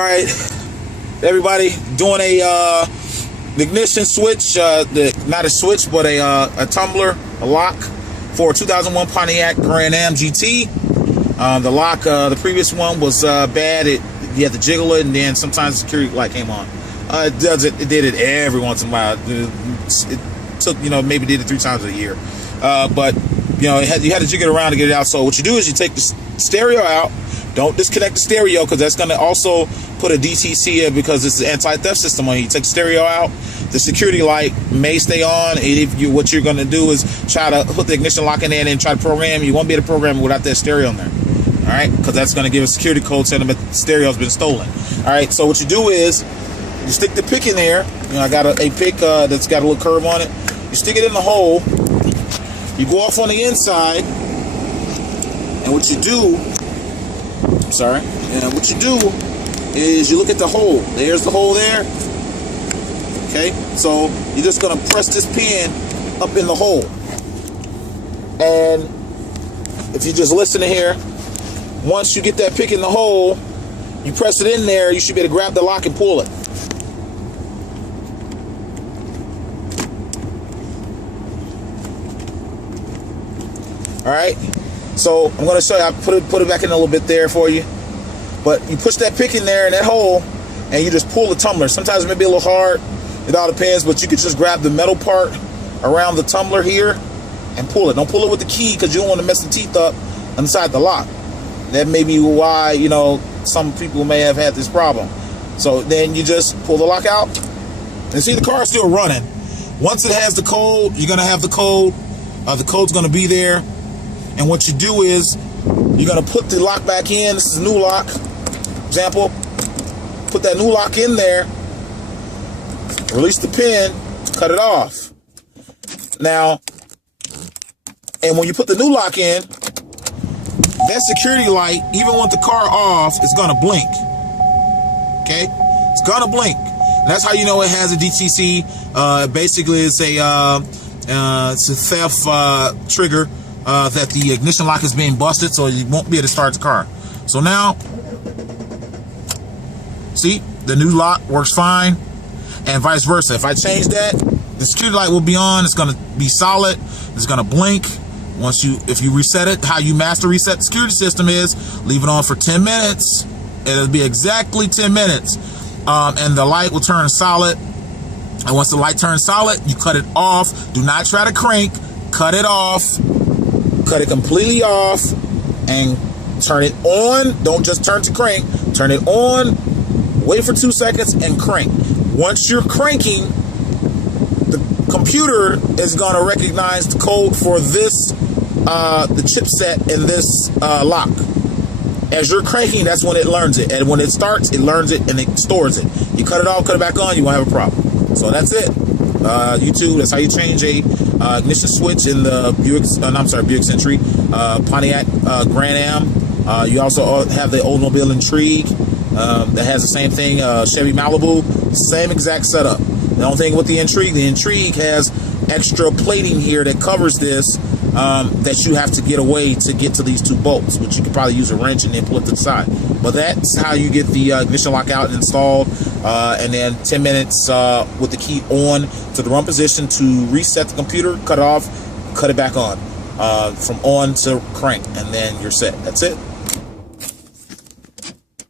All right, everybody, doing a ignition switch, not a switch, but a tumbler, a lock for a 2001 Pontiac Grand Am GT. The lock, the previous one was bad. You had to jiggle it, and then sometimes the security light came on. It did it every once in a while. It took, maybe did it 3 times a year. But you had to jiggle it around to get it out. So what you do is you take the stereo out. Don't disconnect the stereo, because that's going to also put a DTC in, because it's an anti-theft system on here. You take the stereo out, the security light may stay on. What you're going to do is try to put the ignition lock in there and then try to program. You won't be able to program it without that stereo in there. All right, because that's going to give a security code telling them that the stereo has been stolen. All right, so what you do is you stick the pick in there. I got a pick that's got a little curve on it. You stick it in the hole. You go off on the inside, and what you do. And what you do is you look at the hole. There's the hole there. Okay, so you're just gonna press this pin up in the hole, and if you just listen to here, once you get that pick in the hole, you press it in there. You should be able to grab the lock and pull it. All right. So I'm going to show you. I put it back in a little bit there for you. But you push that pick in there in that hole, and you just pull the tumbler. Sometimes it may be a little hard. It all depends. But you can just grab the metal part around the tumbler here and pull it. Don't pull it with the key, because you don't want to mess the teeth up inside the lock. That may be why, some people may have had this problem. So then you just pull the lock out. And see, the car is still running. Once it has the code, you're going to have the code. The code's going to be there. And what you do is you're going to put the lock back in. This is a new lock. Example. Put that new lock in there. Release the pin. Cut it off. Now, and when you put the new lock in, that security light, even with the car off, is going to blink. Okay? It's going to blink. And that's how you know it has a DTC. Basically, it's a theft trigger. That the ignition lock is being busted, so you won't be able to start the car. So now, see, the new lock works fine, and vice versa. If I change that, the security light will be on. It's going to be solid. It's going to blink. If you reset it, how you master reset the security system is leave it on for 10 minutes. It'll be exactly 10 minutes, and the light will turn solid. And once the light turns solid, you cut it off. Do not try to crank. Cut it off. Cut it completely off and turn it on. Don't just turn to crank. Turn it on, wait for 2 seconds, and crank. Once you're cranking, the computer is going to recognize the code for this, the chipset in this lock. As you're cranking, that's when it learns it. And when it starts, it learns it and it stores it. You cut it off, cut it back on, you won't have a problem. So that's it. YouTube, that's how you change a ignition switch in the Buick Century, Pontiac Grand Am. You also have the Oldsmobile Intrigue that has the same thing, Chevy Malibu, same exact setup. The only thing with the Intrigue has extra plating here that covers this, that you have to get away to get to these 2 bolts, which you could probably use a wrench and then pull it to the side. But that's how you get the ignition lock out and installed, and then 10 minutes with the key on to the run position to reset the computer, cut it off, cut it back on, from on to crank, and then you're set. That's it.